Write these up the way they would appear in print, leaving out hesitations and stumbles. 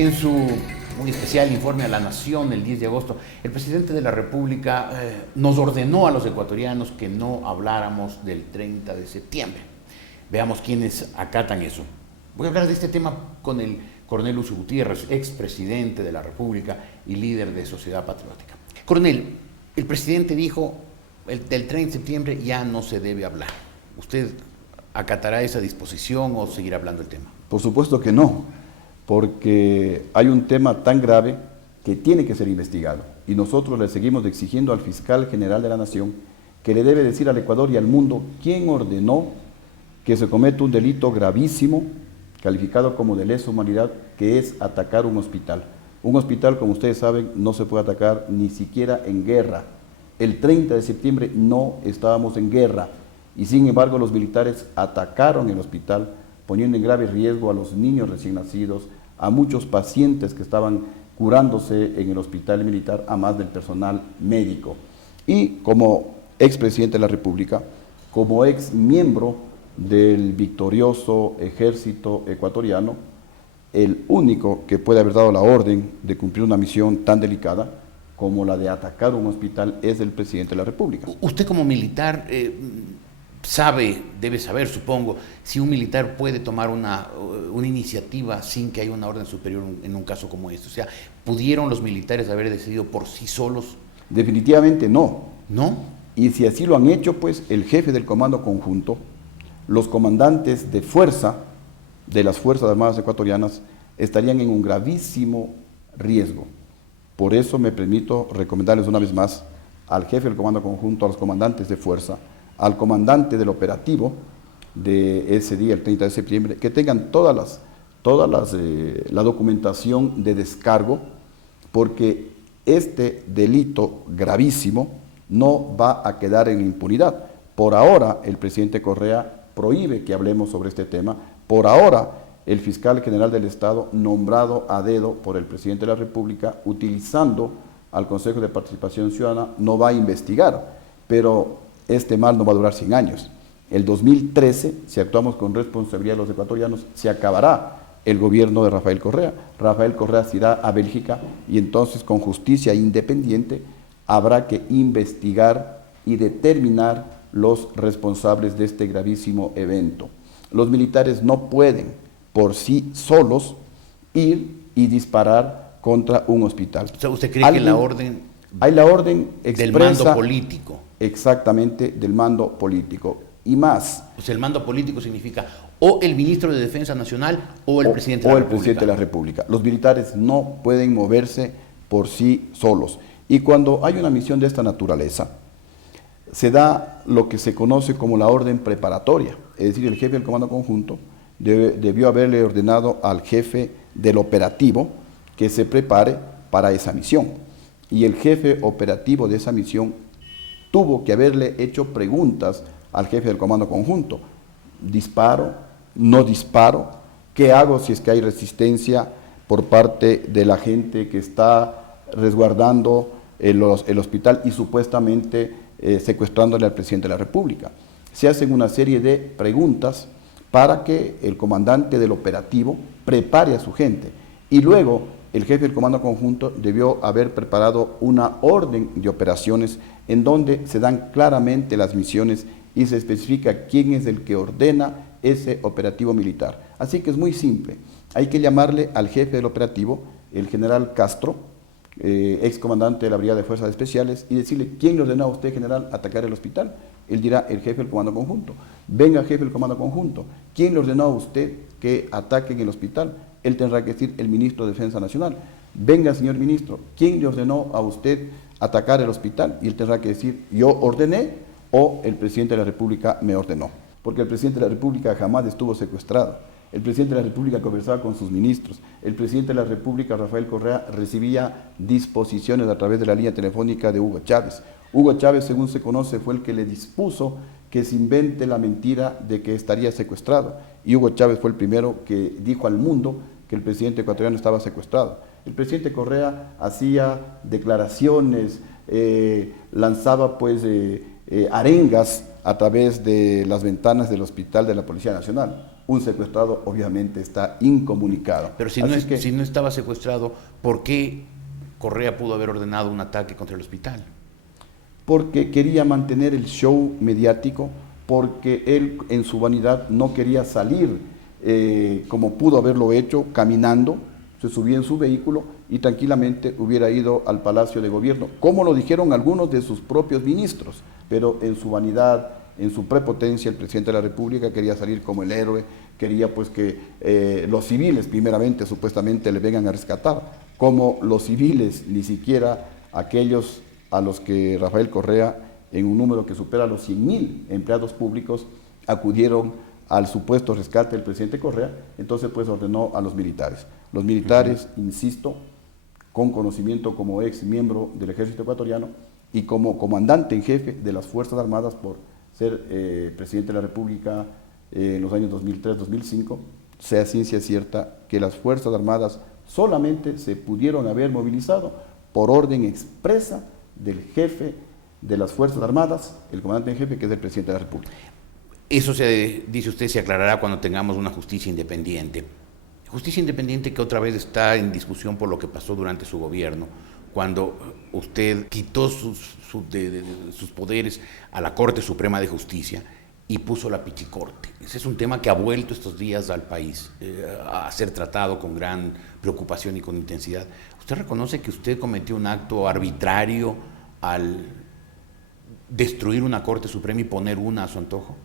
En su muy especial informe a la Nación el 10 de agosto, el presidente de la República nos ordenó a los ecuatorianos que no habláramos del 30 de septiembre. Veamos quiénes acatan eso. Voy a hablar de este tema con el coronel Lucio Gutiérrez, expresidente de la República y líder de Sociedad Patriótica. Coronel, el presidente dijo del 30 de septiembre ya no se debe hablar. ¿Usted acatará esa disposición o seguirá hablando del tema? Por supuesto que no, porque hay un tema tan grave que tiene que ser investigado y nosotros le seguimos exigiendo al fiscal general de la Nación que le debe decir al Ecuador y al mundo quién ordenó que se cometa un delito gravísimo calificado como de lesa humanidad, que es atacar un hospital. Un hospital, como ustedes saben, no se puede atacar ni siquiera en guerra. El 30 de septiembre no estábamos en guerra y sin embargo los militares atacaron el hospital, poniendo en grave riesgo a los niños recién nacidos, a muchos pacientes que estaban curándose en el hospital militar, a más del personal médico. Y como expresidente de la República, como ex miembro del victorioso ejército ecuatoriano, el único que puede haber dado la orden de cumplir una misión tan delicada como la de atacar un hospital es el presidente de la República. Usted como militar sabe, debe saber, supongo, si un militar puede tomar una iniciativa sin que haya una orden superior en un caso como este. O sea, ¿pudieron los militares haber decidido por sí solos? Definitivamente no. ¿No? Y si así lo han hecho, pues el jefe del Comando Conjunto, los comandantes de fuerza de las Fuerzas Armadas ecuatorianas estarían en un gravísimo riesgo. Por eso me permito recomendarles una vez más al jefe del Comando Conjunto, a los comandantes de fuerza, al comandante del operativo de ese día, el 30 de septiembre, que tengan toda la documentación de descargo, porque este delito gravísimo no va a quedar en impunidad. Por ahora, el presidente Correa prohíbe que hablemos sobre este tema. Por ahora, el fiscal general del Estado, nombrado a dedo por el presidente de la República, utilizando al Consejo de Participación Ciudadana, no va a investigar, pero este mal no va a durar 100 años. El 2013, si actuamos con responsabilidad los ecuatorianos, se acabará el gobierno de Rafael Correa. Rafael Correa se irá a Bélgica y entonces con justicia independiente habrá que investigar y determinar los responsables de este gravísimo evento. Los militares no pueden por sí solos ir y disparar contra un hospital. O sea, ¿usted cree que la orden hay la orden expresa del mando político? Exactamente, del mando político. Y más. O sea, el mando político significa o el ministro de Defensa Nacional o el presidente de la República. O el presidente de la República. Los militares no pueden moverse por sí solos. Y cuando hay una misión de esta naturaleza, se da lo que se conoce como la orden preparatoria, es decir, el jefe del Comando Conjunto debió haberle ordenado al jefe del operativo que se prepare para esa misión. Y el jefe operativo de esa misión tuvo que haberle hecho preguntas al jefe del Comando Conjunto. ¿Disparo? ¿No disparo? ¿Qué hago si es que hay resistencia por parte de la gente que está resguardando el hospital y supuestamente secuestrándole al presidente de la República? Se hacen una serie de preguntas para que el comandante del operativo prepare a su gente. Y luego el jefe del Comando Conjunto debió haber preparado una orden de operaciones en donde se dan claramente las misiones y se especifica quién es el que ordena ese operativo militar. Así que es muy simple. Hay que llamarle al jefe del operativo, el general Castro, ex comandante de la Brigada de Fuerzas Especiales, y decirle: ¿quién le ordenó a usted, general, atacar el hospital? Él dirá: el jefe del Comando Conjunto. Venga, jefe del Comando Conjunto, ¿quién le ordenó a usted que ataquen el hospital? Él tendrá que decir: el ministro de Defensa Nacional. Venga, señor ministro, ¿quién le ordenó a usted atacar el hospital? Y él tendrá que decir: yo ordené, o el presidente de la República me ordenó. Porque el presidente de la República jamás estuvo secuestrado. El presidente de la República conversaba con sus ministros. El presidente de la República, Rafael Correa, recibía disposiciones a través de la línea telefónica de Hugo Chávez. Hugo Chávez, según se conoce, fue el que le dispuso que se invente la mentira de que estaría secuestrado. Y Hugo Chávez fue el primero que dijo al mundo que el presidente ecuatoriano estaba secuestrado. El presidente Correa hacía declaraciones, lanzaba arengas a través de las ventanas del hospital de la Policía Nacional. Un secuestrado obviamente está incomunicado. Pero si no estaba secuestrado, ¿por qué Correa pudo haber ordenado un ataque contra el hospital? Porque quería mantener el show mediático, porque él en su vanidad no quería salir como pudo haberlo hecho, caminando, se subía en su vehículo y tranquilamente hubiera ido al Palacio de Gobierno, como lo dijeron algunos de sus propios ministros, pero en su vanidad, en su prepotencia, el presidente de la República quería salir como el héroe, quería pues que los civiles primeramente supuestamente le vengan a rescatar, como los civiles, ni siquiera aquellos a los que Rafael Correa, en un número que supera los 100.000 empleados públicos, acudieron al supuesto rescate del presidente Correa, entonces pues ordenó a los militares. Los militares, insisto, con conocimiento como ex miembro del ejército ecuatoriano y como comandante en jefe de las Fuerzas Armadas por ser presidente de la República en los años 2003-2005, sea ciencia cierta que las Fuerzas Armadas solamente se pudieron haber movilizado por orden expresa del jefe de las Fuerzas Armadas, el comandante en jefe, que es el presidente de la República. Eso dice usted, se aclarará cuando tengamos una justicia independiente. Justicia independiente que otra vez está en discusión por lo que pasó durante su gobierno, cuando usted quitó sus poderes a la Corte Suprema de Justicia y puso la Pichicorte. Ese es un tema que ha vuelto estos días al país a ser tratado con gran preocupación y con intensidad. ¿Usted reconoce que usted cometió un acto arbitrario al destruir una Corte Suprema y poner una a su antojo?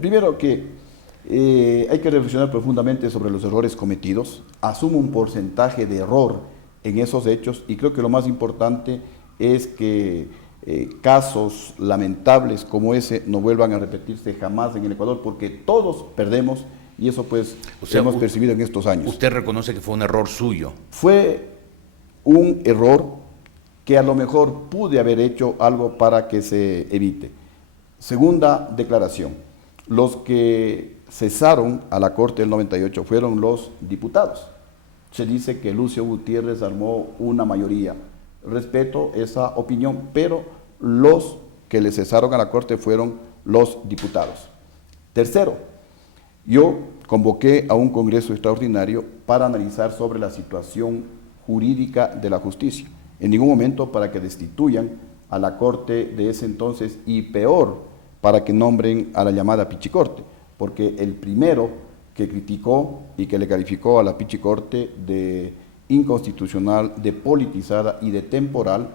Primero que hay que reflexionar profundamente sobre los errores cometidos. Asumo un porcentaje de error en esos hechos y creo que lo más importante es que casos lamentables como ese no vuelvan a repetirse jamás en el Ecuador, porque todos perdemos y eso pues hemos percibido en estos años. ¿Usted reconoce que fue un error suyo? Fue un error que a lo mejor pude haber hecho algo para que se evite. Segunda declaración. Los que cesaron a la Corte del 98 fueron los diputados. Se dice que Lucio Gutiérrez armó una mayoría. Respeto esa opinión, pero los que le cesaron a la Corte fueron los diputados. Tercero, yo convoqué a un congreso extraordinario para analizar sobre la situación jurídica de la justicia. En ningún momento para que destituyan a la Corte de ese entonces y peor, para que nombren a la llamada Pichicorte, porque el primero que criticó y que le calificó a la Pichicorte de inconstitucional, de politizada y de temporal,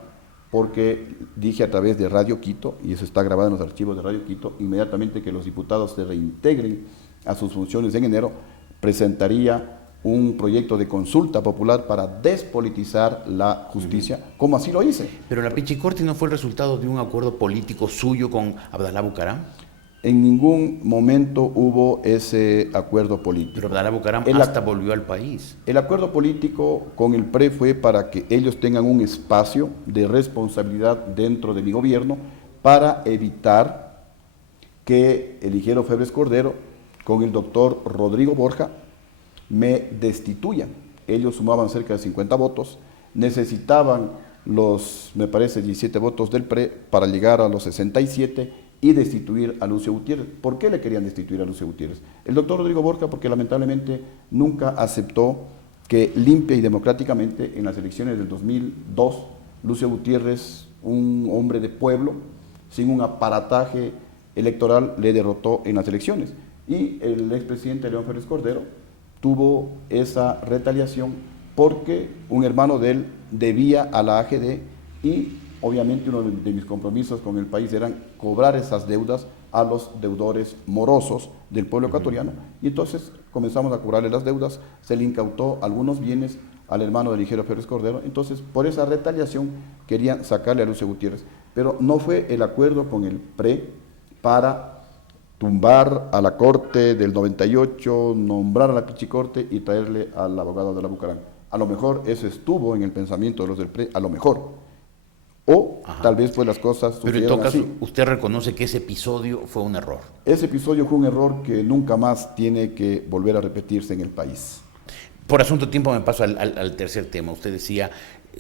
porque dije a través de Radio Quito, y eso está grabado en los archivos de Radio Quito, inmediatamente que los diputados se reintegren a sus funciones en enero, presentaría un proyecto de consulta popular para despolitizar la justicia, como así lo hice. ¿Pero la Pichicorte no fue el resultado de un acuerdo político suyo con Abdalá Bucaram? En ningún momento hubo ese acuerdo político. Pero Abdalá Bucaram hasta volvió al país. El acuerdo político con el PRE fue para que ellos tengan un espacio de responsabilidad dentro de mi gobierno para evitar que el ingeniero Febres Cordero con el doctor Rodrigo Borja me destituyan. Ellos sumaban cerca de 50 votos, necesitaban los, me parece, 17 votos del PRE para llegar a los 67 y destituir a Lucio Gutiérrez. ¿Por qué le querían destituir a Lucio Gutiérrez? El doctor Rodrigo Borja porque lamentablemente nunca aceptó que limpia y democráticamente en las elecciones del 2002, Lucio Gutiérrez, un hombre de pueblo, sin un aparataje electoral, le derrotó en las elecciones. Y el expresidente León Félix Cordero tuvo esa retaliación porque un hermano de él debía a la AGD y obviamente uno de mis compromisos con el país eran cobrar esas deudas a los deudores morosos del pueblo ecuatoriano y entonces comenzamos a cobrarle las deudas, se le incautó algunos bienes al hermano del ingeniero Félix Cordero, entonces por esa retaliación querían sacarle a Lucio Gutiérrez, pero no fue el acuerdo con el PRE para tumbar a la Corte del 98, nombrar a la Pichicorte y traerle al abogado de la Bucaram. A lo mejor eso estuvo en el pensamiento de los del PRE, a lo mejor. O tal vez pues las cosas sucedieron. Pero en todo caso, así. ¿Usted reconoce que ese episodio fue un error? Ese episodio fue un error que nunca más tiene que volver a repetirse en el país. Por asunto de tiempo me paso al tercer tema. Usted decía,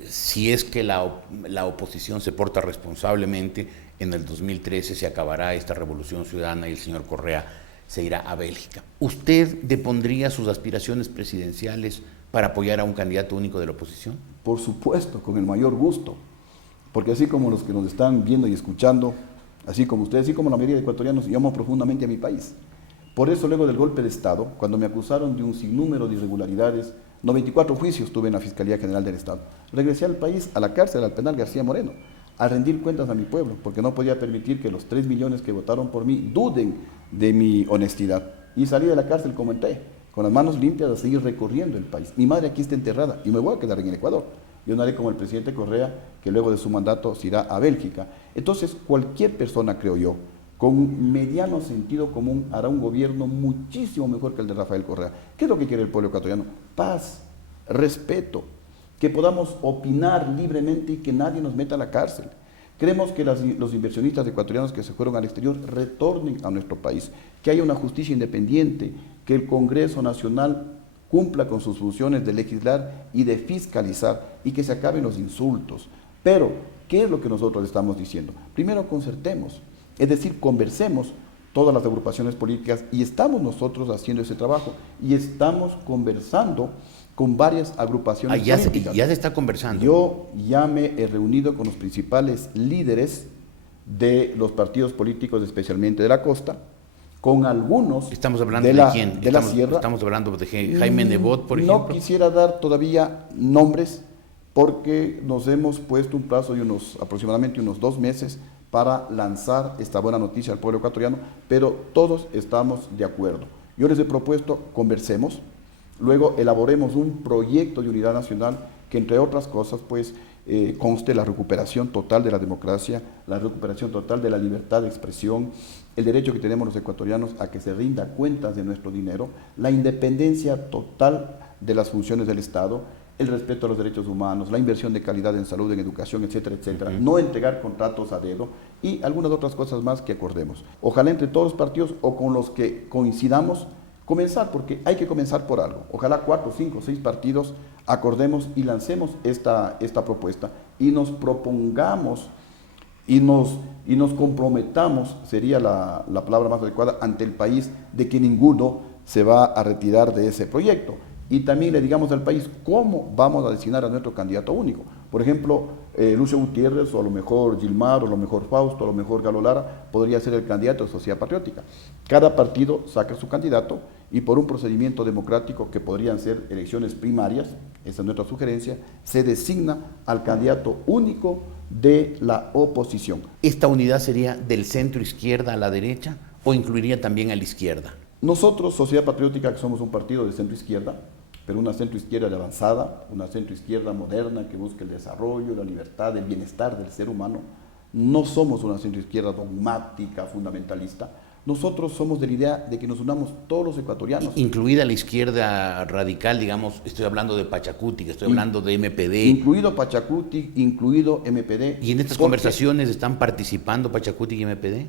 si es que la oposición se porta responsablemente, en el 2013 se acabará esta revolución ciudadana y el señor Correa se irá a Bélgica. ¿Usted depondría sus aspiraciones presidenciales para apoyar a un candidato único de la oposición? Por supuesto, con el mayor gusto, porque así como los que nos están viendo y escuchando, así como ustedes, así como la mayoría de ecuatorianos, yo amo profundamente a mi país. Por eso, luego del golpe de Estado, cuando me acusaron de un sinnúmero de irregularidades, 94 juicios tuve en la Fiscalía General del Estado. Regresé al país, a la cárcel, al penal García Moreno, a rendir cuentas a mi pueblo, porque no podía permitir que los 3 millones que votaron por mí duden de mi honestidad. Y salí de la cárcel como entré, con las manos limpias, a seguir recorriendo el país. Mi madre aquí está enterrada y me voy a quedar en el Ecuador. Yo no haré como el presidente Correa, que luego de su mandato se irá a Bélgica. Entonces, cualquier persona, creo yo, con mediano sentido común, hará un gobierno muchísimo mejor que el de Rafael Correa. ¿Qué es lo que quiere el pueblo ecuatoriano? Paz, respeto, que podamos opinar libremente y que nadie nos meta a la cárcel. Queremos que los inversionistas ecuatorianos que se fueron al exterior retornen a nuestro país, que haya una justicia independiente, que el Congreso Nacional cumpla con sus funciones de legislar y de fiscalizar y que se acaben los insultos. Pero, ¿qué es lo que nosotros estamos diciendo? Primero concertemos, es decir, conversemos todas las agrupaciones políticas y estamos nosotros haciendo ese trabajo y estamos conversando con varias agrupaciones políticas. Ya se está conversando. Yo ya me he reunido con los principales líderes de los partidos políticos, especialmente de la costa, con algunos. ¿Estamos hablando de quién? De la sierra. Estamos hablando de Jaime Nebot, por ejemplo. No quisiera dar todavía nombres porque nos hemos puesto un plazo de aproximadamente unos 2 meses para lanzar esta buena noticia al pueblo ecuatoriano, pero todos estamos de acuerdo. Yo les he propuesto, conversemos, luego elaboremos un proyecto de unidad nacional que, entre otras cosas, pues conste la recuperación total de la democracia, la recuperación total de la libertad de expresión, el derecho que tenemos los ecuatorianos a que se rinda cuentas de nuestro dinero, la independencia total de las funciones del Estado, el respeto a los derechos humanos, la inversión de calidad en salud, en educación, etcétera, etcétera, no entregar contratos a dedo y algunas otras cosas más que acordemos. Ojalá entre todos los partidos o con los que coincidamos, comenzar, porque hay que comenzar por algo. Ojalá 4, 5, 6 partidos acordemos y lancemos esta propuesta y nos propongamos y nos comprometamos, sería la palabra más adecuada, ante el país, de que ninguno se va a retirar de ese proyecto. Y también le digamos al país cómo vamos a designar a nuestro candidato único. Por ejemplo, Lucio Gutiérrez, o a lo mejor Gilmar, o a lo mejor Fausto, o a lo mejor Galo Lara, podría ser el candidato de Sociedad Patriótica. Cada partido saca su candidato y por un procedimiento democrático que podrían ser elecciones primarias, esa es nuestra sugerencia, se designa al candidato único de la oposición. ¿Esta unidad sería del centro izquierda a la derecha o incluiría también a la izquierda? Nosotros, Sociedad Patriótica, que somos un partido de centro izquierda, pero una centro izquierda de avanzada, una centro izquierda moderna que busca el desarrollo, la libertad, el bienestar del ser humano, no somos una centro izquierda dogmática, fundamentalista. Nosotros somos de la idea de que nos unamos todos los ecuatorianos. Incluida la izquierda radical, digamos, estoy hablando de Pachacuti, estoy hablando de MPD. Incluido Pachacuti, incluido MPD. ¿Y en estas conversaciones están participando Pachacuti y MPD?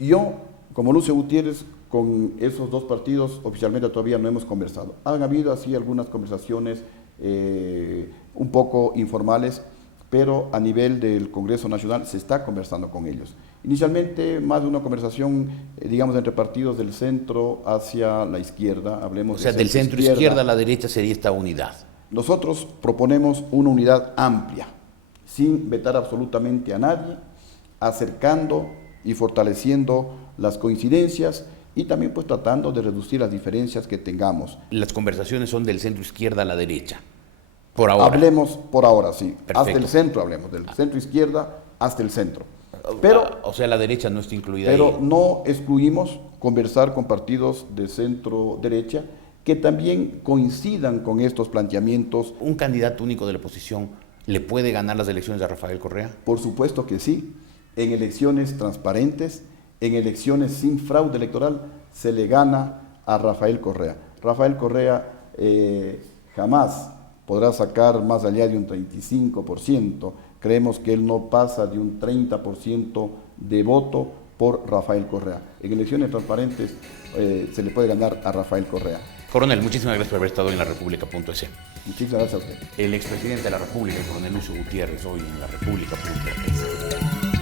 Yo, como Lucio Gutiérrez, con esos 2 partidos oficialmente todavía no hemos conversado. Han habido así algunas conversaciones un poco informales, pero a nivel del Congreso Nacional se está conversando con ellos. Inicialmente, más de una conversación, digamos, entre partidos del centro hacia la izquierda, hablemos. O sea, del centro izquierda a la derecha sería esta unidad. Nosotros proponemos una unidad amplia, sin vetar absolutamente a nadie, acercando y fortaleciendo las coincidencias y también pues tratando de reducir las diferencias que tengamos. Las conversaciones son del centro izquierda a la derecha, por ahora. Hablemos por ahora, sí. Perfecto. Hasta el centro hablemos, del centro izquierda hasta el centro. Pero, o sea, la derecha no está incluida pero ahí. no excluimos conversar con partidos de centro derecha que también coincidan con estos planteamientos. ¿Un candidato único de la oposición le puede ganar las elecciones a Rafael Correa? Por supuesto que sí. En elecciones transparentes, en elecciones sin fraude electoral, se le gana a Rafael Correa. Rafael Correa jamás podrá sacar más allá de un 35%. Creemos que él no pasa de un 30% de voto por Rafael Correa. En elecciones transparentes se le puede ganar a Rafael Correa. Coronel, muchísimas gracias por haber estado hoy en la República.es. Muchísimas gracias a usted. El expresidente de la República, el coronel Lucio Gutiérrez, hoy en la República.es.